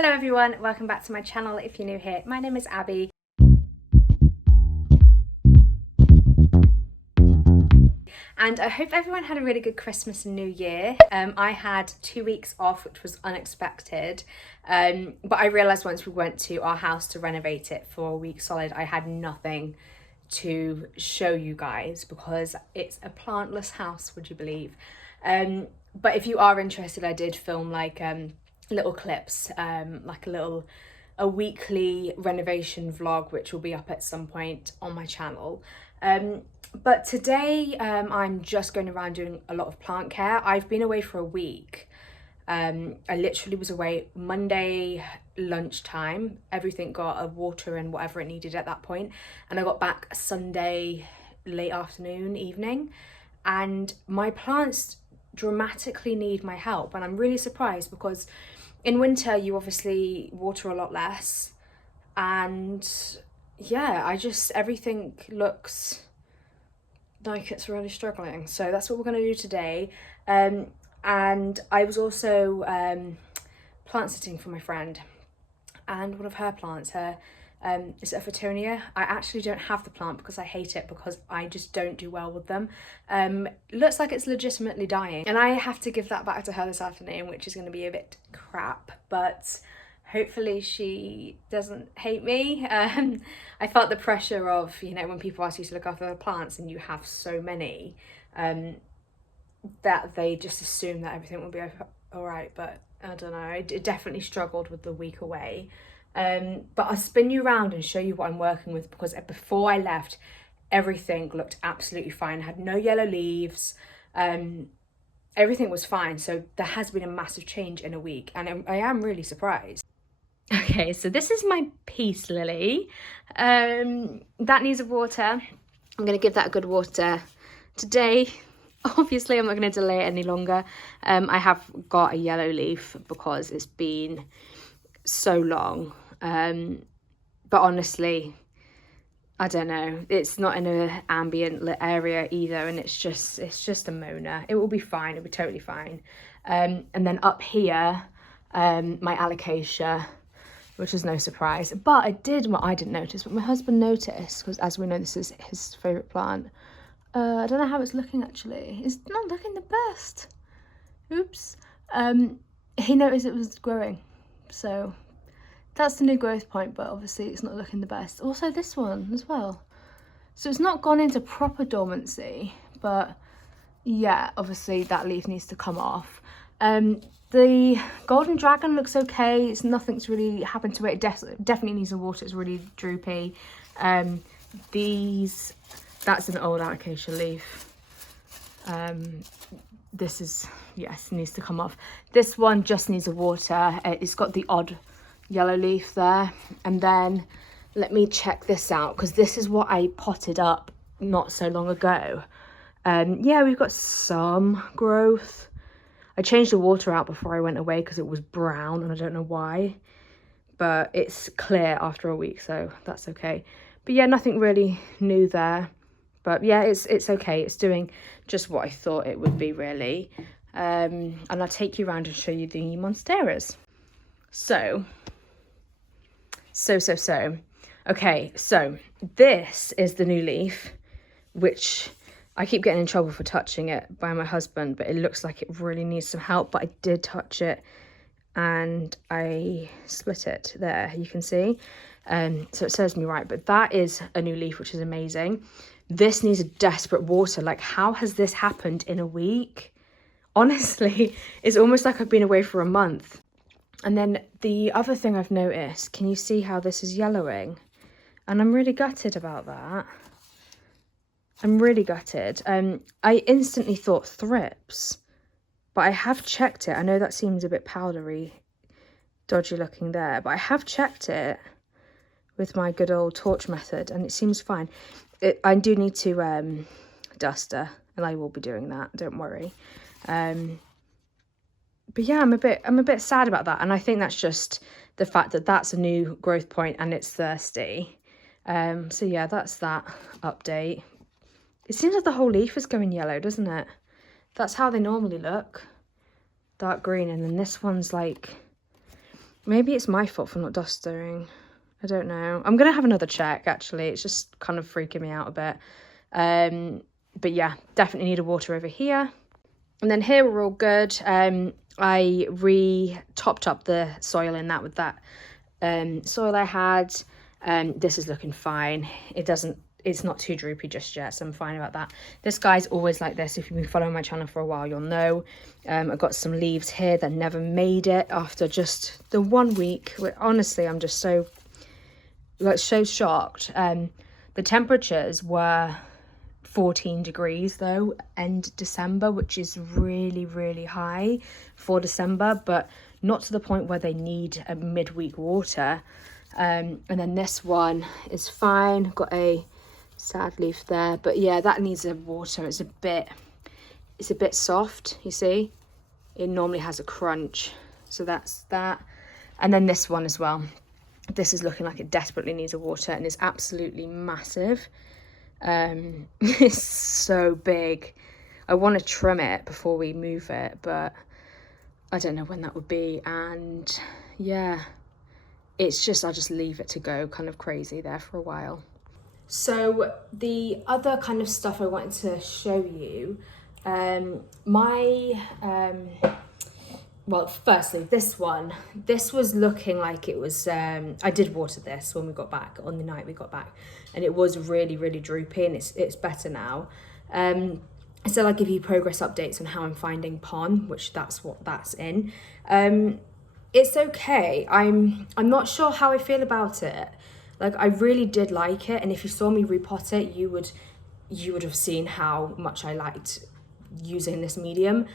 Hello everyone, welcome back to my channel if you're new here. My name is Abby. And I hope everyone had a really good Christmas and New Year. I had 2 weeks off, which was unexpected. But I realised once we went to our house to renovate it for a week solid, I had nothing to show you guys because it's a plantless house, would you believe? But if you are interested, I did film like little clips, like a weekly renovation vlog, which will be up at some point on my channel. But today I'm just going around doing a lot of plant care. I've been away for a week. I literally was away Monday lunchtime. Everything got a water and whatever it needed at that point, and I got back Sunday late afternoon, evening, and my plants dramatically need my help. And I'm really surprised because in winter you obviously water a lot less, and yeah, everything looks like it's really struggling. So that's what we're going to do today. And I was also plant sitting for my friend, and one of her plants, is a Fittonia. I actually don't have the plant because I hate it, because I just don't do well with them. Looks like it's legitimately dying, and I have to give that back to her this afternoon, which is going to be a bit crap, but hopefully she doesn't hate me. I felt the pressure of, you know, when people ask you to look after their plants and you have so many, that they just assume that everything will be all right. But I don't know, I definitely struggled with the week away. But I'll spin you around and show you what I'm working with, because before I left, everything looked absolutely fine. I had no yellow leaves. Everything was fine. So there has been a massive change in a week, and I am really surprised. Okay, so this is my peace lily. That needs a water. I'm going to give that a good water today. Obviously, I'm not going to delay it any longer. I have got a yellow leaf because it's been so long. But honestly, I don't know. It's not in an ambient lit area either, and it's just a Mona. It will be fine. It'll be totally fine. And then up here, my alocasia, which is no surprise. But I didn't notice, but my husband noticed, because as we know, this is his favourite plant. I don't know how it's looking actually. It's not looking the best. Oops. He noticed it was growing. So that's the new growth point, but obviously it's not looking the best. Also this one as well. So it's not gone into proper dormancy, but yeah, obviously that leaf needs to come off. The golden dragon looks okay. Nothing's really happened to it. It definitely needs the water. It's really droopy. That's an old alocasia leaf. This is, yes, needs to come off. This one just needs a water. It's got the odd yellow leaf there. And then let me check this out, because this is what I potted up not so long ago. Yeah, we've got some growth. I changed the water out before I went away because it was brown, and I don't know why, but it's clear after a week, so that's okay. But yeah, nothing really new there. But yeah, it's okay. It's doing just what I thought it would be, really. And I'll take you around and show you the monsteras. So. Okay, so this is the new leaf, which I keep getting in trouble for touching it by my husband, but it looks like it really needs some help. But I did touch it and I split it there, you can see. So it serves me right, but that is a new leaf, which is amazing. This needs a desperate water. Like, how has this happened in a week? Honestly, it's almost like I've been away for a month. And then the other thing I've noticed, can you see how this is yellowing? And I'm really gutted about that. I'm really gutted. I instantly thought thrips, but I have checked it. I know that seems a bit powdery, dodgy looking there, but I have checked it with my good old torch method, and it seems fine. I do need to duster, and I will be doing that, don't worry. But yeah, I'm a bit sad about that, and I think that's just the fact that that's a new growth point and it's thirsty. So yeah, that's that update. It seems like the whole leaf is going yellow, doesn't it? That's how they normally look, dark green, and then this one's like Maybe it's my fault for not dusting. I don't know. I'm going to have another check, actually. It's just kind of freaking me out a bit. But yeah, definitely need a water over here. And then here we're all good. I topped up the soil in that with that soil I had. This is looking fine. It's not too droopy just yet, so I'm fine about that. This guy's always like this. If you've been following my channel for a while, you'll know. I've got some leaves here that never made it after just the 1 week. Honestly, I'm just so shocked. The temperatures were 14 degrees though end December, which is really, really high for December, but not to the point where they need a midweek water. And then this one is fine. Got a sad leaf there, but yeah, that needs a water. It's a bit soft, you see. It normally has a crunch, so that's that. And then this one as well. This is looking like it desperately needs a water and is absolutely massive. It's so big. I want to trim it before we move it, but I don't know when that would be. And yeah, it's just, I'll just leave it to go kind of crazy there for a while. So the other kind of stuff I wanted to show you, well, firstly, this was looking like it was, I did water this when we got back, on the night we got back, and it was really, really droopy, and it's better now. So I'll give you progress updates on how I'm finding pon, which that's what that's in. It's okay. I'm not sure how I feel about it. Like, I really did like it, and if you saw me repot it, you would have seen how much I liked using this medium.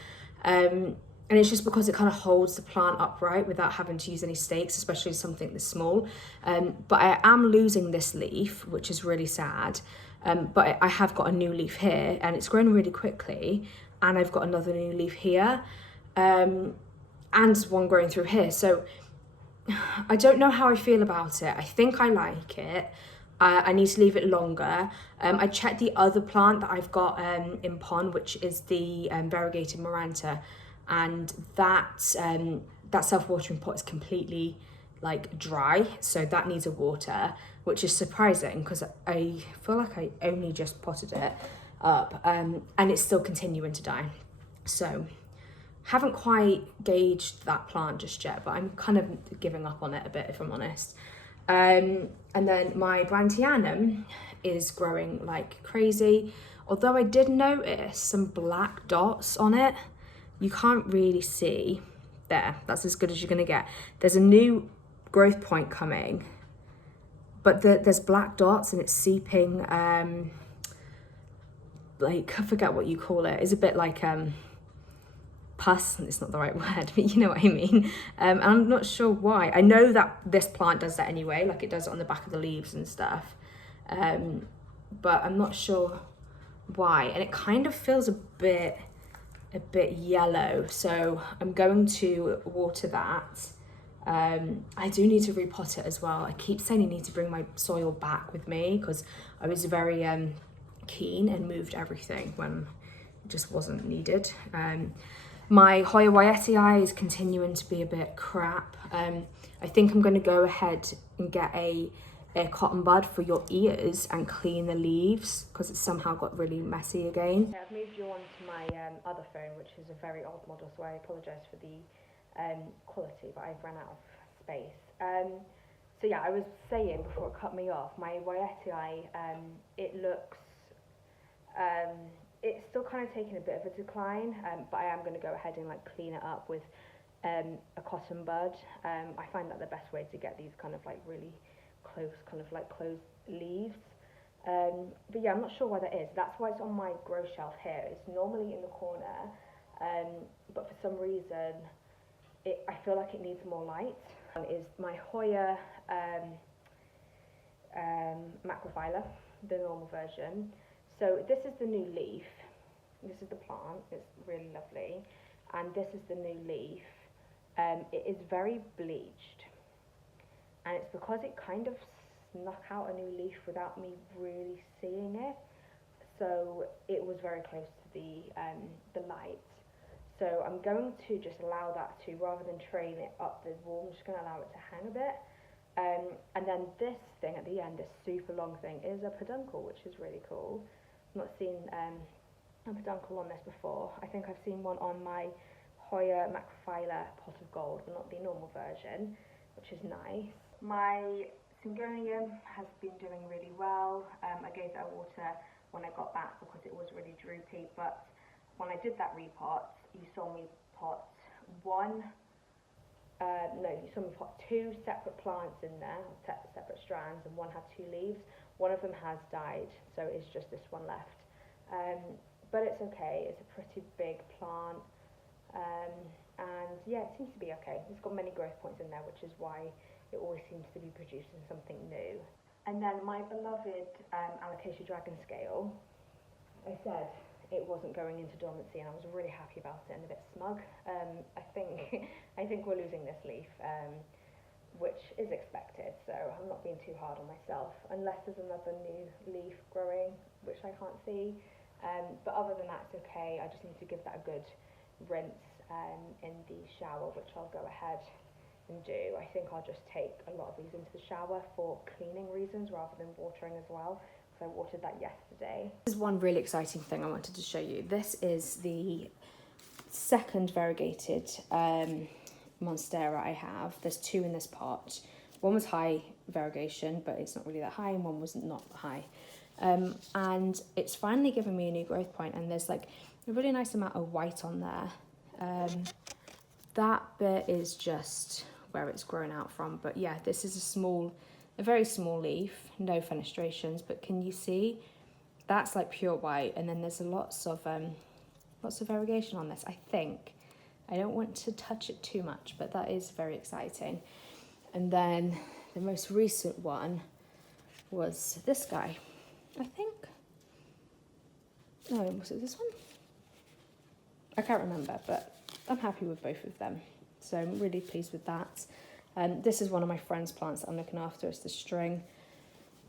And it's just because it kind of holds the plant upright without having to use any stakes, especially something this small. But I am losing this leaf, which is really sad. But I have got a new leaf here, and it's grown really quickly. And I've got another new leaf here, and one growing through here. So I don't know how I feel about it. I think I like it. I need to leave it longer. I checked the other plant that I've got in pon, which is the variegated Maranta, and that self-watering pot is completely like dry, so that needs a water, which is surprising because I feel like I only just potted it up, and it's still continuing to die. So haven't quite gauged that plant just yet, but I'm kind of giving up on it a bit, if I'm honest. And then my Brantianum is growing like crazy, although I did notice some black dots on it. You can't really see there. That's as good as you're gonna get. There's a new growth point coming, but there's black dots and it's seeping, like, I forget what you call it. It's a bit like pus, it's not the right word, but you know what I mean. And I'm not sure why. I know that this plant does that anyway, like it does it on the back of the leaves and stuff, but I'm not sure why. And it kind of feels a bit yellow, so I'm going to water that. I do need to repot it as well. I keep saying I need to bring my soil back with me because I was very keen and moved everything when it just wasn't needed. My Hoya Wyetii is continuing to be a bit crap. I think I'm going to go ahead and get a cotton bud for your ears and clean the leaves because it's somehow got really messy again. Okay, I've moved you on to my other phone, which is a very old model, so I apologise for the quality, but I've run out of space. So yeah, I was saying before it cut me off, my Wyetii, it looks, it's still kind of taking a bit of a decline, but I am going to go ahead and like clean it up with a cotton bud. I find that the best way to get these kind of like really close, kind of like closed leaves. But yeah, I'm not sure why that is. That's why it's on my grow shelf here. It's normally in the corner, but for some reason, I feel like it needs more light. Is my Hoya macrophylla, the normal version. So this is the new leaf. This is the plant. It's really lovely. And this is the new leaf. It is very bleached. And it's because it kind of snuck out a new leaf without me really seeing it. So it was very close to the light. So I'm going to just allow that to, rather than train it up the wall, I'm just going to allow it to hang a bit. And then this thing at the end, this super long thing, is a peduncle, which is really cool. I've not seen a peduncle on this before. I think I've seen one on my Hoya macrophylla pot of gold, but not the normal version, which is nice. My Syngonium has been doing really well. I gave that water when I got back because it was really droopy, but when I did that repot, you saw me pot two separate plants in there, separate strands, and one had 2 leaves. One of them has died, so it's just this one left. But it's okay, it's a pretty big plant, and yeah, it seems to be okay. It's got many growth points in there, which is why it always seems to be producing something new. And then my beloved Alocasia dragon scale, I said it wasn't going into dormancy, and I was really happy about it and a bit smug. I think we're losing this leaf, which is expected, so I'm not being too hard on myself, unless there's another new leaf growing, which I can't see. But other than that, it's okay. I just need to give that a good rinse in the shower, which I'll go ahead and do. I think I'll just take a lot of these into the shower for cleaning reasons rather than watering as well, because I watered that yesterday. This is one really exciting thing I wanted to show you. This is the second variegated Monstera I have. There's 2 in this pot. One was high variegation, but it's not really that high, and one was not high. And it's finally given me a new growth point, and there's like a really nice amount of white on there. That bit is just where it's grown out from, but yeah, this is a very small leaf, no fenestrations, but can you see that's like pure white, and then there's lots of variegation on this. I think I don't want to touch it too much, but that is very exciting. And then the most recent one was this guy, I think. No, was it this one? I can't remember, but I'm happy with both of them. So I'm really pleased with that. This is one of my friend's plants that I'm looking after. It's the string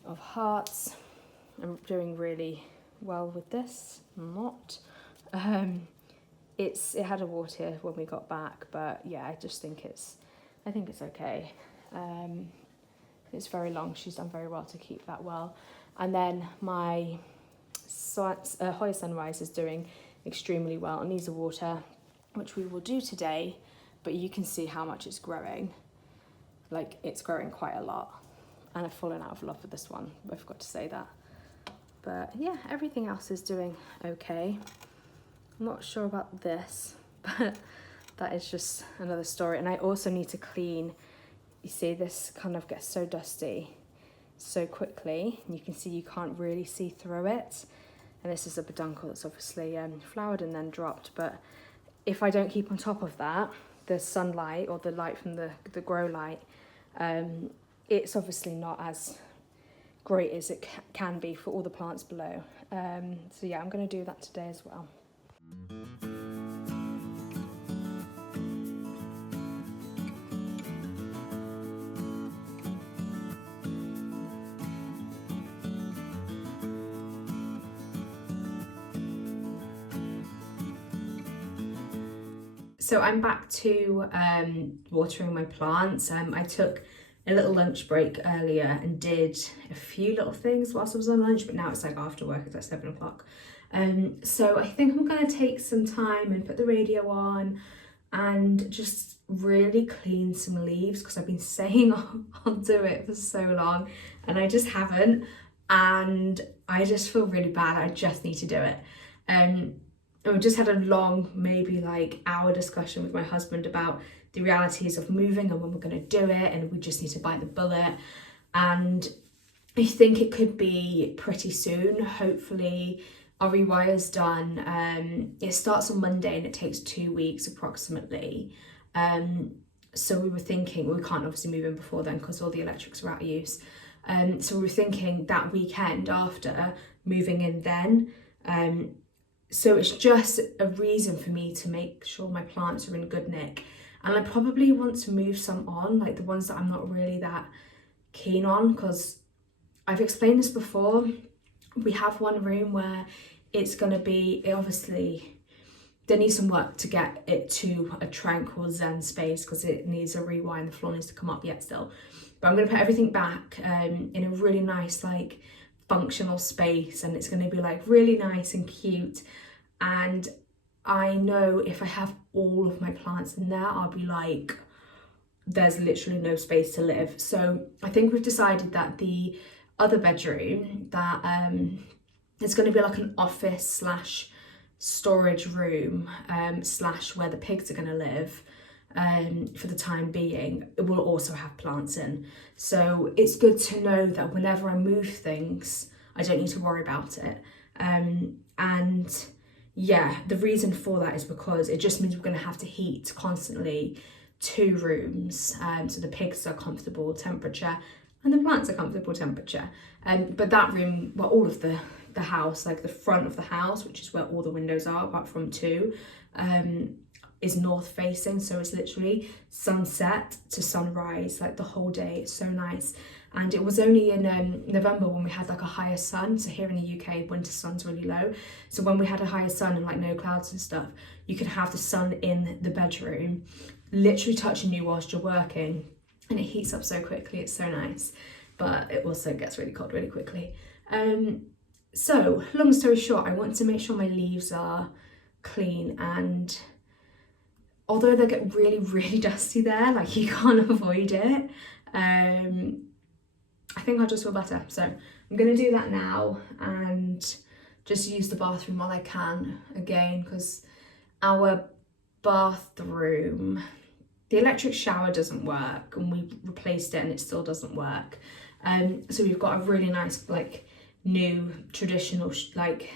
of hearts. I'm doing really well with this. I'm not. It had a water when we got back, but yeah, I think it's okay. It's very long. She's done very well to keep that well. And then my Hoya Sunrise is doing extremely well. It needs a water, which we will do today, but you can see how much it's growing. Like, it's growing quite a lot, and I've fallen out of love with this one. I forgot to say that. But yeah, everything else is doing okay. I'm not sure about this, but that is just another story. And I also need to clean. You see, this kind of gets so dusty so quickly, and you can see you can't really see through it. And this is a peduncle that's obviously flowered and then dropped, but if I don't keep on top of that, the sunlight or the light from the grow light, it's obviously not as great as it can be for all the plants below. So yeah, I'm going to do that today as well. So I'm back to watering my plants. I took a little lunch break earlier and did a few little things whilst I was on lunch, but now it's like after work, it's like 7 o'clock. So I think I'm gonna take some time and put the radio on and just really clean some leaves, because I've been saying I'll do it for so long and I just haven't, and I just feel really bad. I just need to do it. I just had a long, maybe like hour discussion with my husband about the realities of moving and when we're going to do it, and we just need to bite the bullet. And I think it could be pretty soon. Hopefully our rewire's done. It starts on Monday and it takes 2 weeks approximately. So we were thinking, we can't obviously move in before then because all the electrics are out of use. So we were thinking that weekend after, moving in then. So it's just a reason for me to make sure my plants are in good nick. And I probably want to move some on, like the ones that I'm not really that keen on, because I've explained this before. We have one room where it's going to be, obviously, there needs some work to get it to a tranquil zen space because it needs a rewind. The floor needs to come up yet still. But I'm going to put everything back in a really nice like functional space, and it's going to be like really nice and cute. And I know if I have all of my plants in there, I'll be like, there's literally no space to live. So I think we've decided that the other bedroom, that it's going to be like an office slash storage room slash where the pigs are going to live for the time being. It will also have plants in, so it's good to know that whenever I move things I don't need to worry about it. And yeah, the reason for that is because it just means we're going to have to heat constantly 2 rooms, so the pigs are comfortable temperature and the plants are comfortable temperature. But that room, well, all of the house, like the front of the house, which is where all the windows are apart from 2, is north facing, so it's literally sunset to sunrise like the whole day. It's so nice. And it was only in November when we had like a higher sun. So here in the UK, winter sun's really low. So when we had a higher sun and like no clouds and stuff, you could have the sun in the bedroom, literally touching you whilst you're working, and it heats up so quickly. It's so nice, but it also gets really cold really quickly. So long story short, I want to make sure my leaves are clean, and although they get really dusty there, like you can't avoid it, I think I'll just feel better. So I'm gonna do that now and just use the bathroom while I can again, because our bathroom, the electric shower doesn't work, and we replaced it and it still doesn't work. So we've got a really nice like new traditional like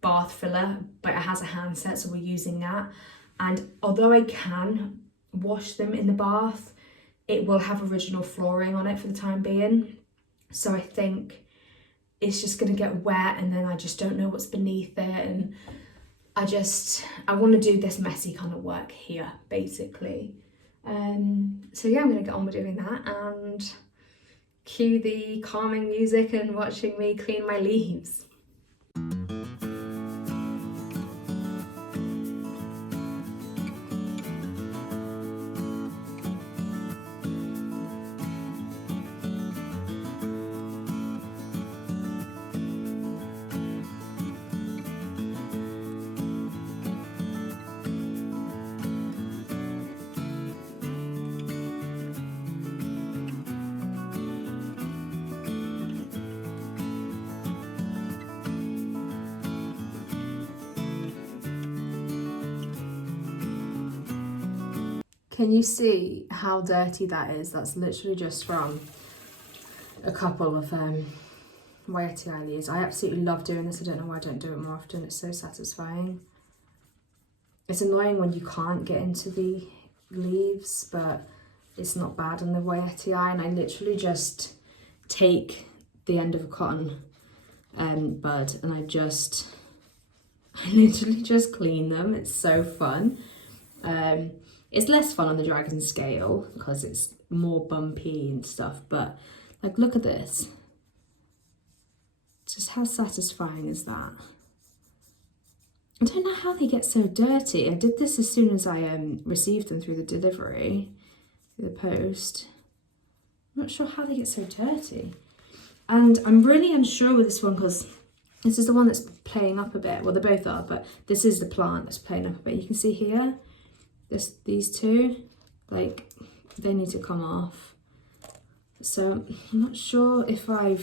bath filler, but it has a handset, so we're using that. And although I can wash them in the bath, it will have original flooring on it for the time being. So I think it's just gonna get wet, and then I just don't know what's beneath it. And I want to do this messy kind of work here, basically. So yeah, I'm gonna get on with doing that and cue the calming music and watching me clean my leaves. Can you see how dirty that is? That's literally just from a couple of Waiati leaves. I absolutely love doing this. I don't know why I don't do it more often. It's so satisfying. It's annoying when you can't get into the leaves, but it's not bad on the Waiati, and I literally just take the end of a cotton bud and I literally just clean them. It's so fun. It's less fun on the dragon scale because it's more bumpy and stuff, but like, look at this. Just how satisfying is that? I don't know how they get so dirty. I did this as soon as I received them through the delivery, through the post. I'm not sure how they get so dirty. And I'm really unsure with this one because this is the one that's playing up a bit. Well, they both are, but this is the plant that's playing up a bit. You can see here, these two, like, they need to come off. So I'm not sure if I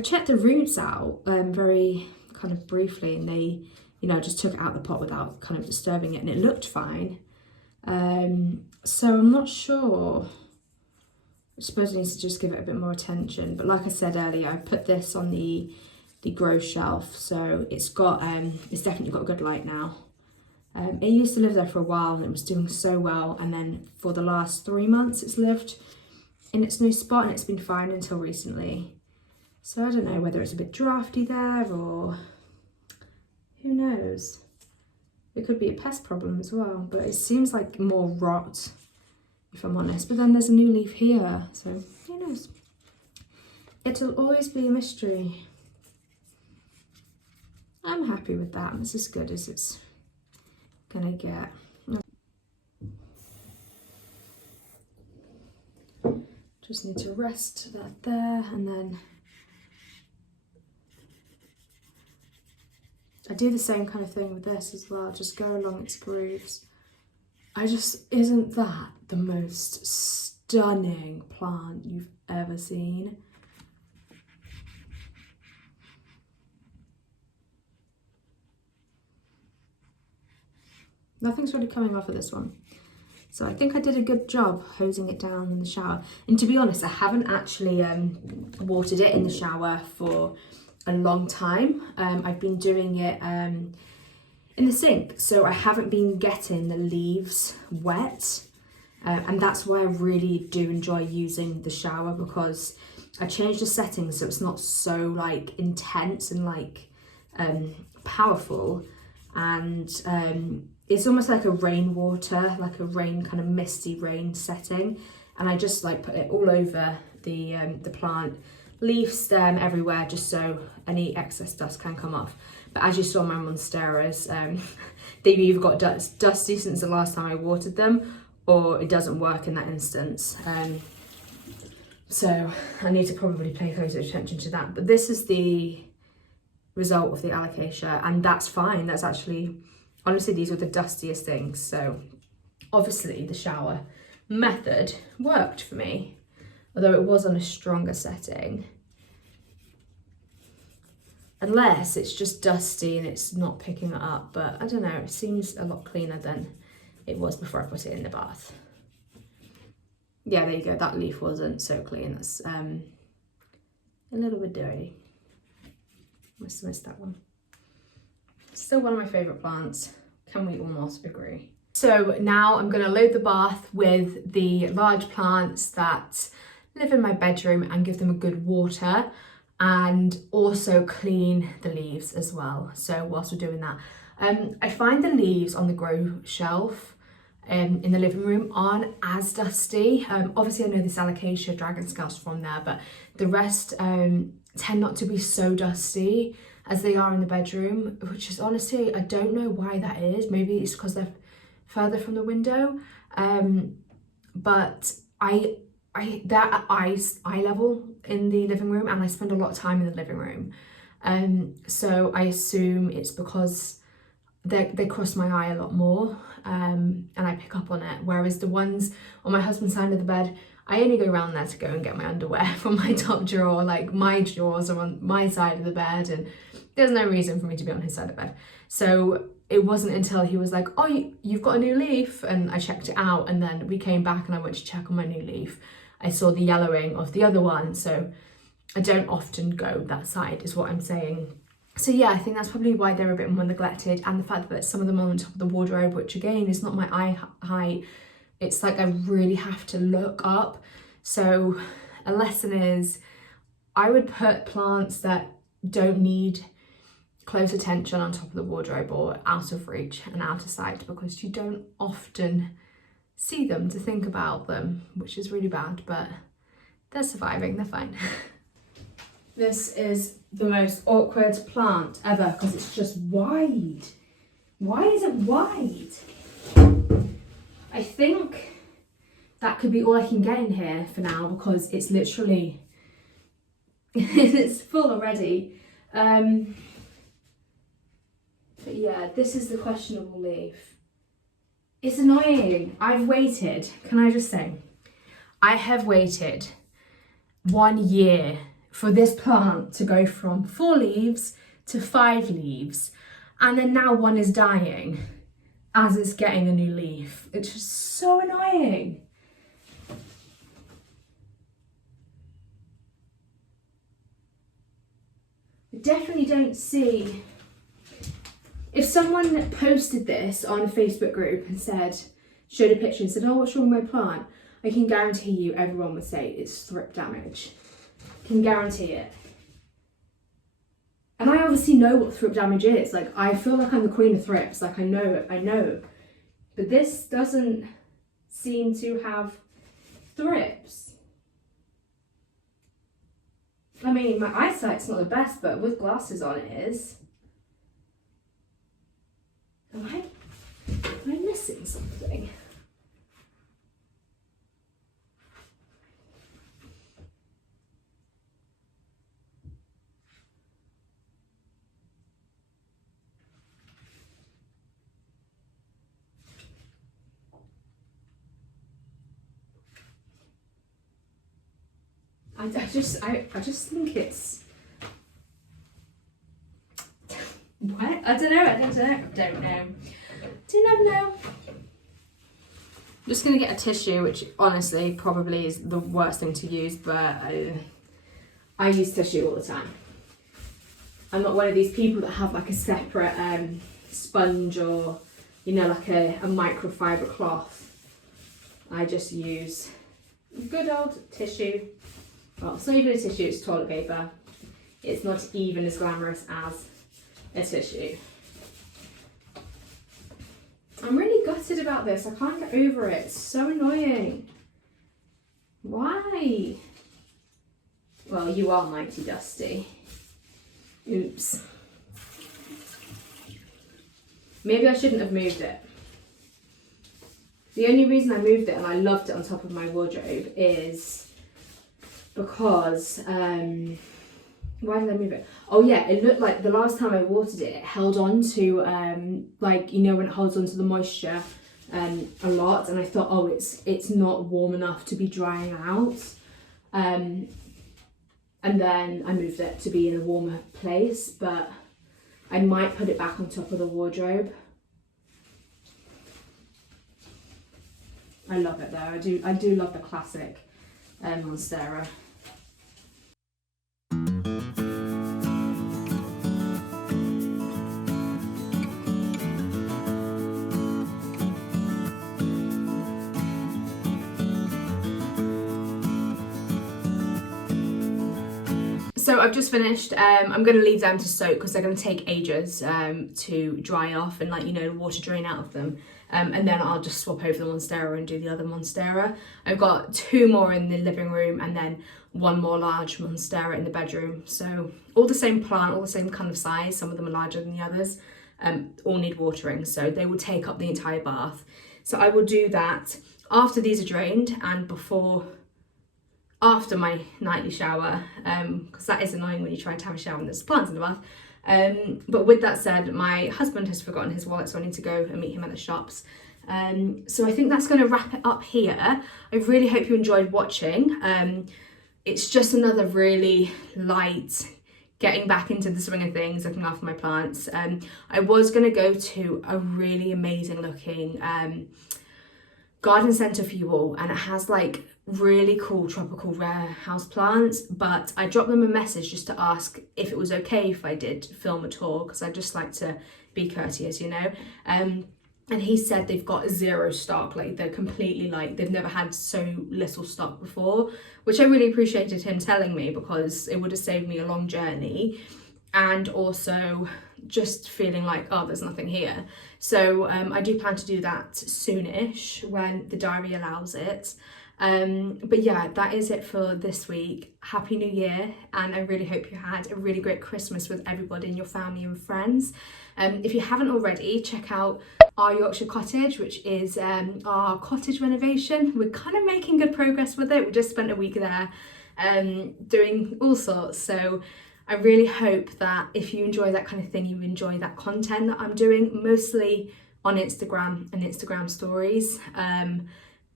checked the roots out very kind of briefly, and they, you know, just took it out the pot without kind of disturbing it, and it looked fine. So I'm not sure. I suppose I need to just give it a bit more attention. But like I said earlier, I put this on the grow shelf, so it's got it's definitely got good light now. It used to live there for a while and it was doing so well, and then for the last 3 months it's lived in its new spot and it's been fine until recently. So I don't know whether it's a bit drafty there, or who knows. It could be a pest problem as well, but it seems like more rot, if I'm honest. But then there's a new leaf here, so who knows. It'll always be a mystery. I'm happy with that. It's as good as it's gonna get. Just need to rest that there, and then I do the same kind of thing with this as well, just go along its grooves. Isn't that the most stunning plant you've ever seen? Nothing's really coming off of this one. So I think I did a good job hosing it down in the shower. And to be honest, I haven't actually watered it in the shower for a long time. I've been doing it in the sink, so I haven't been getting the leaves wet. And that's why I really do enjoy using the shower, because I changed the settings so it's not so like intense and like powerful, and it's almost like a rainwater, like a rain kind of misty rain setting, and I just like put it all over the plant, leaf, stem, everywhere, just so any excess dust can come off. But as you saw my monsteras, they've either got dusty since the last time I watered them, or it doesn't work in that instance. So I need to probably pay closer attention to that. But this is the result of the alocasia, and that's fine. That's actually, honestly, these were the dustiest things. So obviously the shower method worked for me, although it was on a stronger setting. Unless it's just dusty and it's not picking it up, but I don't know, it seems a lot cleaner than it was before I put it in the bath. Yeah, there you go, that leaf wasn't so clean. That's a little bit dirty. Must have missed that one. Still one of my favourite plants. Can we almost agree? So now I'm going to load the bath with the large plants that live in my bedroom and give them a good water, and also clean the leaves as well. So whilst we're doing that, I find the leaves on the grow shelf in the living room aren't as dusty. Obviously I know this alocasia dragon scale's from there, but the rest tend not to be so dusty as they are in the bedroom, which is honestly, I don't know why that is. Maybe it's because they're further from the window, but they're at eye level in the living room, and I spend a lot of time in the living room, so I assume it's because they cross my eye a lot more, and I pick up on it, whereas the ones on my husband's side of the bed, I only go around there to go and get my underwear from my top drawer. Like, my drawers are on my side of the bed, and there's no reason for me to be on his side of the bed. So it wasn't until he was like, oh, you've got a new leaf, and I checked it out, and then we came back and I went to check on my new leaf. I saw the yellowing of the other one, so I don't often go that side, is what I'm saying. So yeah, I think that's probably why they're a bit more neglected, and the fact that some of them are on top of the wardrobe, which again is not my eye height. It's like I really have to look up. So a lesson is, I would put plants that don't need close attention on top of the wardrobe or out of reach and out of sight, because you don't often see them to think about them, which is really bad, but they're surviving, they're fine. This is the most awkward plant ever because it's just wide. Why is it wide? I think that could be all I can get in here for now, because it's literally it's full already. But yeah, this is the questionable leaf. It's annoying. I've waited, can I just say, I have waited 1 year for this plant to go from 4 leaves to 5 leaves, and then now one is dying as it's getting a new leaf. It's just so annoying. I definitely don't see. If someone posted this on a Facebook group and showed a picture and said, oh, what's wrong with my plant? I can guarantee you everyone would say it's thrip damage. Can guarantee it. And I obviously know what thrip damage is. Like, I feel like I'm the queen of thrips. Like, I know it. But this doesn't seem to have thrips. I mean, my eyesight's not the best, but with glasses on it is. Am I? I just think it's what? I don't know. Do never know. I'm just gonna get a tissue, which honestly probably is the worst thing to use, but I use tissue all the time. I'm not one of these people that have like a separate sponge or, you know, like a microfiber cloth. I just use good old tissue. Well, it's not even a tissue, it's toilet paper. It's not even as glamorous as a tissue. I'm really gutted about this. I can't get over it. It's so annoying. Why? Well, you are mighty dusty. Oops. Maybe I shouldn't have moved it. The only reason I moved it and I loved it on top of my wardrobe is because, why did I move it? Oh yeah, it looked like the last time I watered it, it held on to, like, you know, when it holds on to the moisture a lot, and I thought, oh, it's not warm enough to be drying out. And then I moved it to be in a warmer place, but I might put it back on top of the wardrobe. I love it though. I do love the classic Monstera. So I've just finished. I'm going to leave them to soak because they're going to take ages to dry off and, like, you know, water drain out of them. And then I'll just swap over the Monstera and do the other Monstera. I've got 2 more in the living room and then 1 more large Monstera in the bedroom. So all the same plant, all the same kind of size. Some of them are larger than the others. All need watering, so they will take up the entire bath. So I will do that after these are drained and after my nightly shower, because that is annoying when you try to have a shower and there's plants in the bath. But with that said, my husband has forgotten his wallet, so I need to go and meet him at the shops. So I think that's going to wrap it up here. I really hope you enjoyed watching. It's just another really light getting back into the swing of things, looking after my plants. I was going to go to a really amazing looking garden centre for you all, and it has like really cool tropical rare house plants, but I dropped them a message just to ask if it was okay if I did film a tour, because I just like to be courteous, you know. And he said they've got 0 stock, like they're completely, like, they've never had so little stock before, which I really appreciated him telling me, because it would have saved me a long journey and also just feeling like, oh, there's nothing here. So I do plan to do that soonish when the diary allows it. But yeah, that is it for this week. Happy New Year, and I really hope you had a really great Christmas with everybody and your family and friends. If you haven't already, check out our Yorkshire cottage, which is our cottage renovation. We're kind of making good progress with it. We just spent a week there doing all sorts, so I really hope that if you enjoy that kind of thing, you enjoy that content that I'm doing, mostly on Instagram and Instagram stories,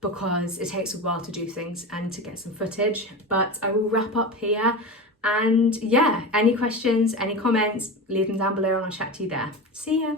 because it takes a while to do things and to get some footage. But I will wrap up here, and yeah, any questions, any comments, leave them down below and I'll chat to you there. See ya.